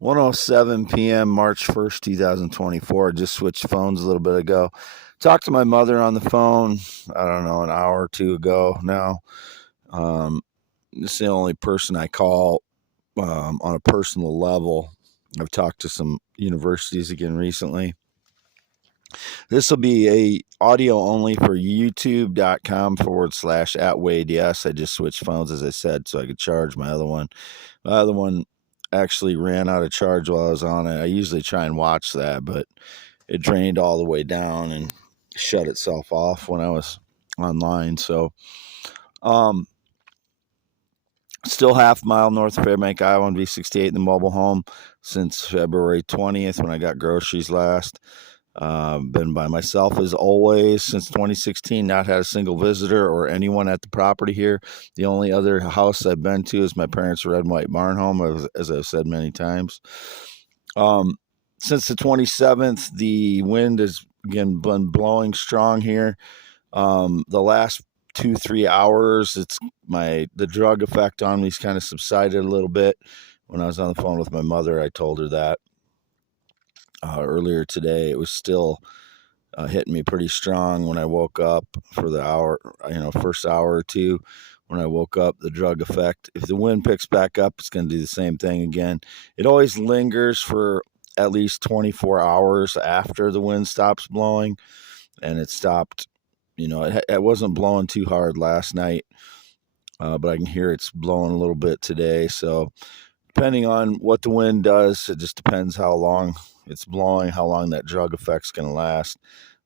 1:07 p.m., March 1st, 2024. Just switched phones a little bit ago. Talked to my mother on the phone, I don't know, an hour or two ago now. This is the only person I call on a personal level. I've talked to some universities again recently. This will be a audio only for youtube.com/@Wade. Yes, I just switched phones, as I said, so I could charge my other one. My other one actually ran out of charge while I was on it. I usually try and watch that, but it drained all the way down and shut itself off when I was online. So, still half mile north of Fairbank, Iowa, on V68 in the mobile home since February 20th when I got groceries last. Been by myself as always since 2016, not had a single visitor or anyone at the property here. The only other house I've been to is my parents' red and white barn home, as I've said many times. Since the 27th, the wind has again been blowing strong here. The last 2-3 hours, the drug effect on me's kind of subsided a little bit. When I was on the phone with my mother, I told her that earlier today. It was still hitting me pretty strong when I woke up for the first hour or two. When I woke up, the drug effect. If the wind picks back up, it's going to do the same thing again. It always lingers for at least 24 hours after the wind stops blowing, and it stopped. It wasn't blowing too hard last night, but I can hear it's blowing a little bit today. So depending on what the wind does, it just depends how long it's blowing, how long that drug effect's going to last,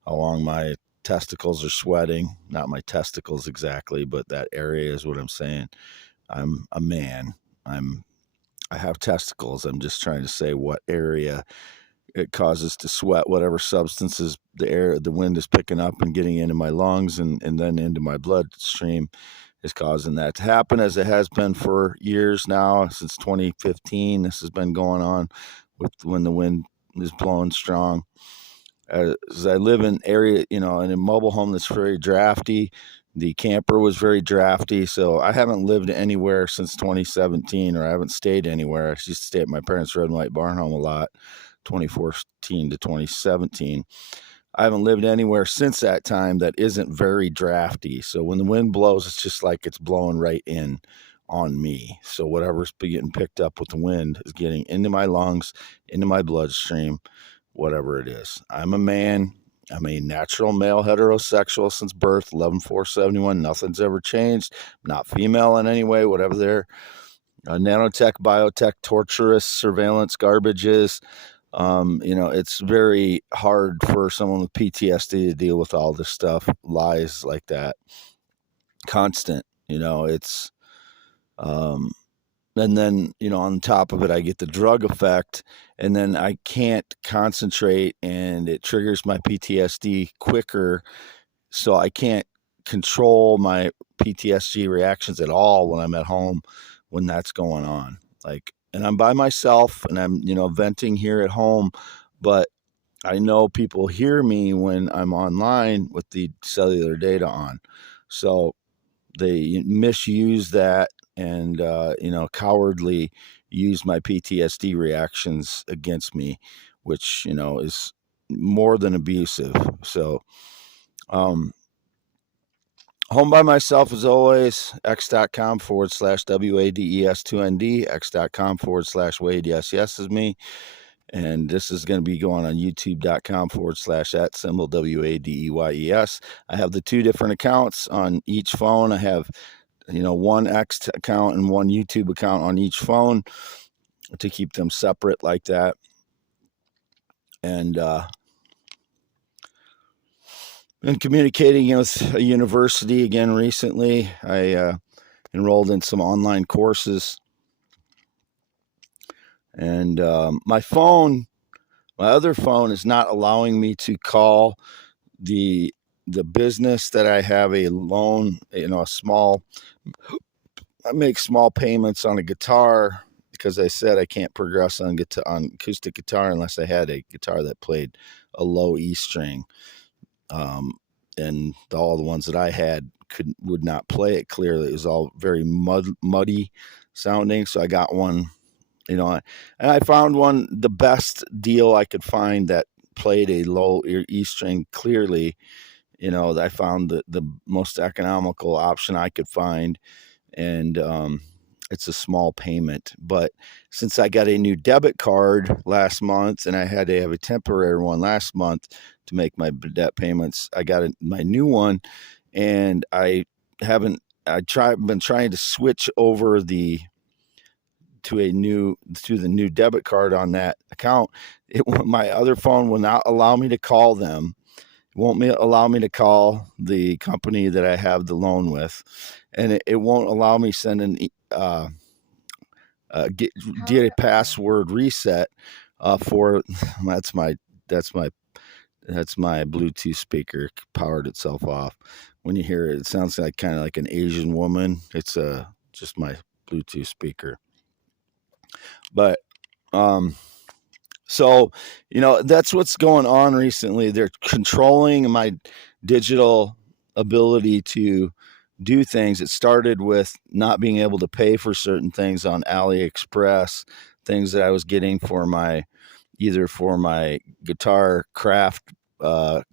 how long my testicles are sweating. Not my testicles exactly, but that area is what I'm saying. I'm a man. I have testicles. I'm just trying to say what area it causes to sweat, whatever substances the wind is picking up and getting into my lungs and then into my bloodstream is causing that to happen, as it has been for years now, since 2015. This has been going on when the wind is blowing strong. As I live in in a mobile home that's very drafty. The camper was very drafty, so I haven't lived anywhere since 2017, or I haven't stayed anywhere. I used to stay at my parents' red and white barn home a lot, 2014 to 2017. I haven't lived anywhere since that time that isn't very drafty. So when the wind blows, it's just like it's blowing right in on me. So whatever's getting picked up with the wind is getting into my lungs, into my bloodstream, whatever it is. I'm a man. I'm a natural male heterosexual since birth, 11-4-71. Nothing's ever changed. I'm not female in any way, whatever their nanotech, biotech, torturous surveillance garbage is. It's very hard for someone with PTSD to deal with all this stuff, lies like that, constant. It's and then, on top of it, I get the drug effect, and then I can't concentrate, and it triggers my PTSD quicker. So I can't control my PTSD reactions at all when I'm at home, when that's going on. And I'm by myself, and I'm, venting here at home, but I know people hear me when I'm online with the cellular data on. So they misuse that and, cowardly use my PTSD reactions against me, which, is more than abusive. So, home by myself as always, x.com/WADES2ND, x.com/Wade. Yes, is me. And this is going to be going on youtube.com/@WADEYES. I have the two different accounts on each phone. I have, one X account and one YouTube account on each phone to keep them separate like that. And been communicating with a university again recently. I enrolled in some online courses. And my other phone is not allowing me to call the business that I have a loan, I make small payments on a guitar, because I said I can't progress on acoustic guitar unless I had a guitar that played a low E string. And all the ones that I had would not play it clearly. It was all very muddy sounding. So I got one And I found the best deal I could find that played a low E string clearly. I found the most economical option I could find, and it's a small payment. But since I got a new debit card last month, and I had to have a temporary one last month to make my debt payments, I got my new one, and I haven't. Been trying to switch over to the new debit card on that account. My other phone will not allow me to call them. It won't allow me to call the company that I have the loan with, and it won't allow me send get a password reset for that's my that's my that's my Bluetooth speaker powered itself off. When you hear it, it sounds like kind of like an Asian woman. It's just my Bluetooth speaker. But so, that's what's going on recently. They're controlling my digital ability to do things. It started with not being able to pay for certain things on AliExpress, things that I was getting for either for my guitar craft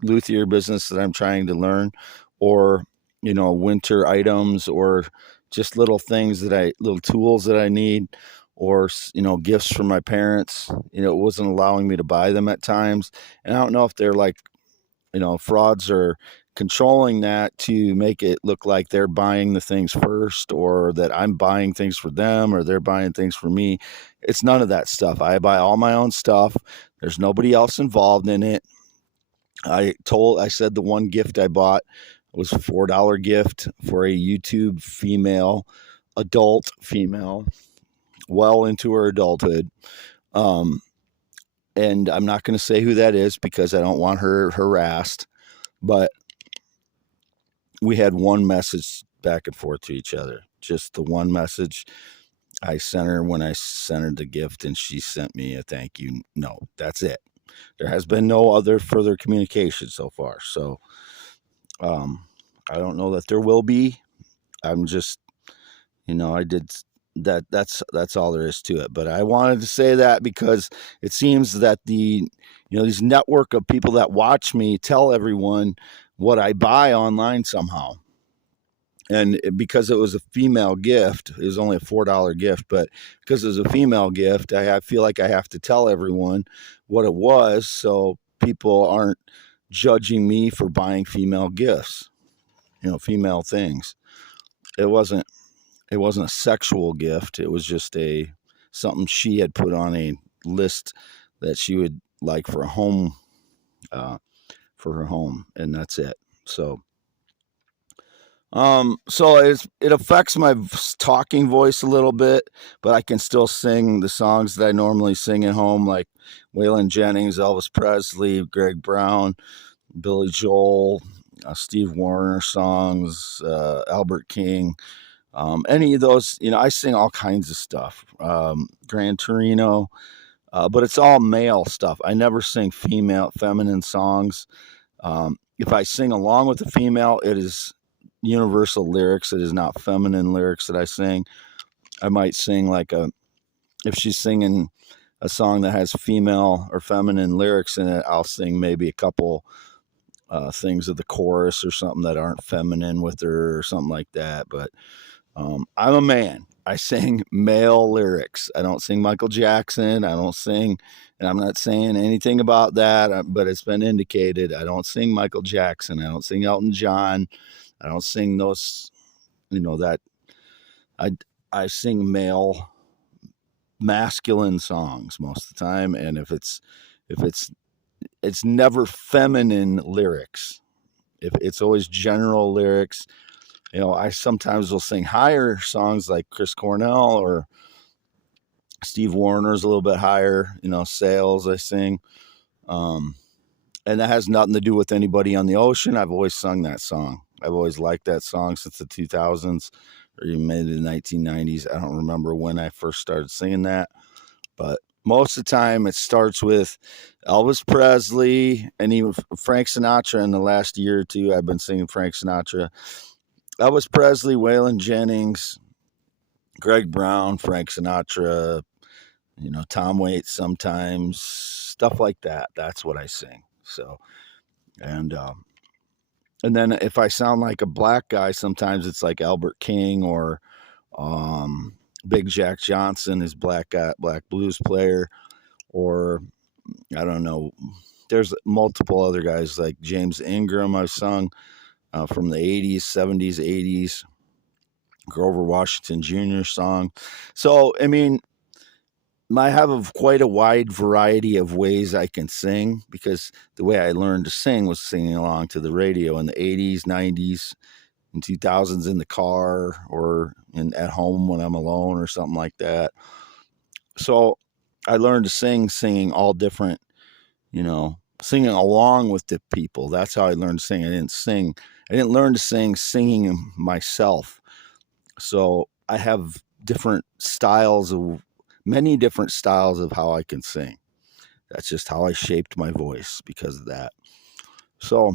luthier business that I'm trying to learn, or winter items, or just little little tools that I need, or gifts from my parents. It wasn't allowing me to buy them at times, and I don't know if they're like frauds are controlling that to make it look like they're buying the things first, or that I'm buying things for them, or they're buying things for me. It's none of that stuff. I buy all my own stuff. There's nobody else involved in it. I said the one gift I bought was a $4 gift for a YouTube adult female, well into her adulthood. And I'm not going to say who that is because I don't want her harassed, but we had one message back and forth to each other. Just the one message I sent her when I sent her the gift, and she sent me a thank you. No, that's it. There has been no other further communication so far. So I don't know that there will be. I'm just, I did that. That's all there is to it. But I wanted to say that because it seems that these network of people that watch me tell everyone what I buy online somehow. And because it was a female gift, it was only a $4 gift, but because it was a female gift, I feel like I have to tell everyone what it was, so people aren't judging me for buying female gifts, female things. It wasn't a sexual gift. It was just something she had put on a list that she would like for a home, for her home, and that's it. So it affects my talking voice a little bit, but I can still sing the songs that I normally sing at home, like Waylon Jennings, Elvis Presley, Greg Brown, Billy Joel, Steve Wariner songs, Albert King, any of those. I sing all kinds of stuff. Gran Torino, but it's all male stuff. I never sing feminine songs. If I sing along with a female, it is universal lyrics. It is not feminine lyrics that I sing. I might sing if she's singing a song that has female or feminine lyrics in it, I'll sing maybe a couple things of the chorus or something that aren't feminine with her or something like that. But I'm a man. I sing male lyrics. I don't sing Michael Jackson. I don't sing, and I'm not saying anything about that, but it's been indicated. I don't sing Michael Jackson. I don't sing Elton John. I don't sing those, that I sing male masculine songs most of the time. And if it's never feminine lyrics. If it's always general lyrics, I sometimes will sing higher songs like Chris Cornell or Steve Warner's a little bit higher, Sales I sing. And that has nothing to do with anybody on the ocean. I've always sung that song. I've always liked that song since the 2000s or even maybe the 1990s. I don't remember when I first started singing that, but most of the time it starts with Elvis Presley and even Frank Sinatra. In the last year or two, I've been singing Frank Sinatra, Elvis Presley, Waylon Jennings, Greg Brown, Frank Sinatra, Tom Waits sometimes, stuff like that. That's what I sing. So, and and then if I sound like a black guy, sometimes it's like Albert King or um, Big Jack Johnson is black blues player, or I don't know. There's multiple other guys like James Ingram I've sung from the 80s, 70s, 80s. Grover Washington Jr. song. So, I mean, I have quite a wide variety of ways I can sing because the way I learned to sing was singing along to the radio in the 80s, 90s, and 2000s in the car or at home when I'm alone or something like that. So I learned to singing all different, singing along with the people. That's how I learned to sing. I didn't learn to singing myself. So I have many different styles of how I can sing. That's just how I shaped my voice because of that. So,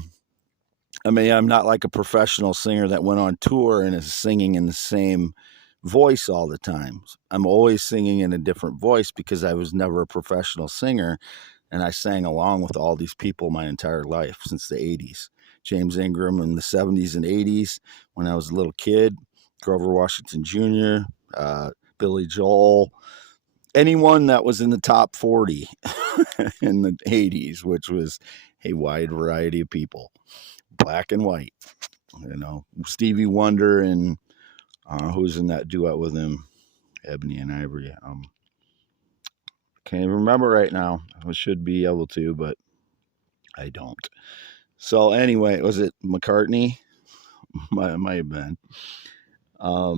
I mean, I'm not like a professional singer that went on tour and is singing in the same voice all the time. I'm always singing in a different voice because I was never a professional singer, and I sang along with all these people my entire life since the 80s. James Ingram in the 70s and 80s when I was a little kid, Grover Washington Jr., Billy Joel, anyone that was in the top 40 in the 80s, which was a wide variety of people, black and white. Stevie Wonder and who's in that duet with him, Ebony and Ivory. Can't even remember right now. I should be able to, but I don't. So anyway, was it McCartney? might have been. I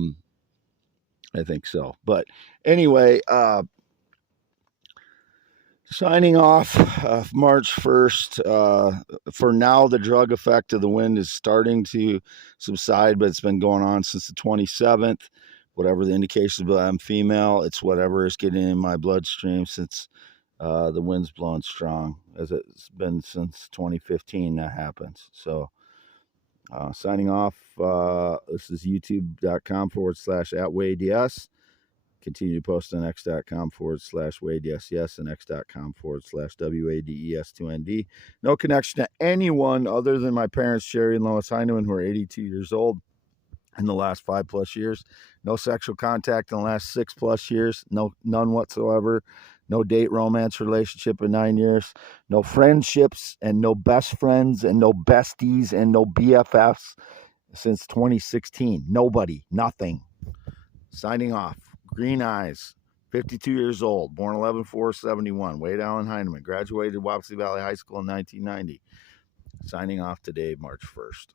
think so. But anyway, signing off March 1st. For now, the drug effect of the wind is starting to subside, but it's been going on since the 27th. Whatever the indications, but I'm female. It's whatever is getting in my bloodstream since the wind's blowing strong, as it's been since 2015 that happens. So, signing off. This is youtube.com/@WadeYes. Continue to post on x.com/Wade yes and x.com/WADES2ND. No connection to anyone other than my parents, Sherry and Lois Heineman, who are 82 years old in the last 5+ years. No sexual contact in the last 6+ years. None whatsoever. No date, romance, relationship in 9 years. No friendships and no best friends and no besties and no BFFs since 2016. Nobody. Nothing. Signing off. Green eyes. 52 years old. Born 11/4/71. Wade Allen Heineman. Graduated Wapsie Valley High School in 1990. Signing off today, March 1st.